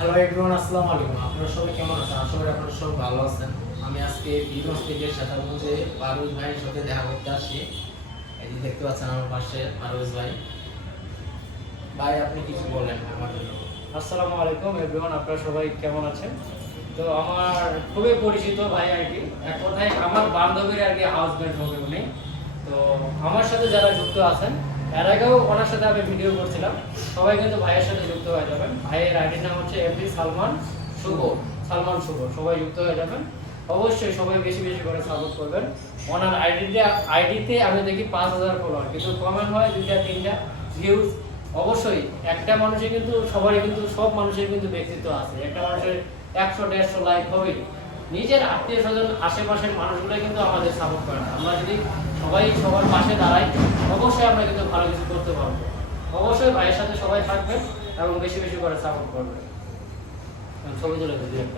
Hello everyone, আসসালামু আলাইকুম। আপনারা সবাই কেমন আছেন? আশা করি আপনারা সবাই ভালো আছেন। আমি আজকে বিগঞ্জ থেকে সাতারগঞ্জে পারভেজ ভাইয়ের সাথে দেখা করতে আসছি। এই যে দেখতে পাচ্ছেন আমার পাশে পারভেজ ভাই। ভাই আপনি কিছু বলেন আমার জন্য। আসসালামু আলাইকুম এভরিওয়ান, আপনারা সবাই কেমন আছেন? তো আমার খুবই পরিচিত ভাই আর কি, এক কথায় আমার বান্ধবীর আর কি হাজব্যান্ড হবে উনি। তো আমার সাথে যারা যুক্ত আছেন, এর আগেও ওনার সাথে আমি ভিডিও করছিলাম, সবাই কিন্তু ভাইয়ের সাথে যুক্ত হয়ে যাবেন। ভাইয়ের আইডির নাম হচ্ছে এমডি সালমান শুভ। সালমান শুভ, সবাই যুক্ত হয়ে যাবেন। অবশ্যই সবাই বেশি বেশি করে সাপোর্ট করবেন। ওনার আইডিতে আমি দেখি 5,000 ফলোয়ার, কিন্তু কমেন্ট হয় 2-3টা ভিউজ। অবশ্যই একটা মানুষের কিন্তু সবারই কিন্তু সব মানুষের কিন্তু ব্যক্তিত্ব আছে। একটা মানুষের 100-150 লাইক হবে, নিজের আত্মীয় স্বজন আশেপাশের মানুষগুলো কিন্তু আমাদের সাপোর্ট করে না। আমরা যদি সবাই সবার পাশে দাঁড়াই, অবশ্যই আমরা কিন্তু ভালো কিছু করতে পারবো। অবশ্যই ভাইয়ের সাথে সবাই থাকবেন এবং বেশি বেশি করে সাপোর্ট করবেন। ছবি তুলে দিই একটা।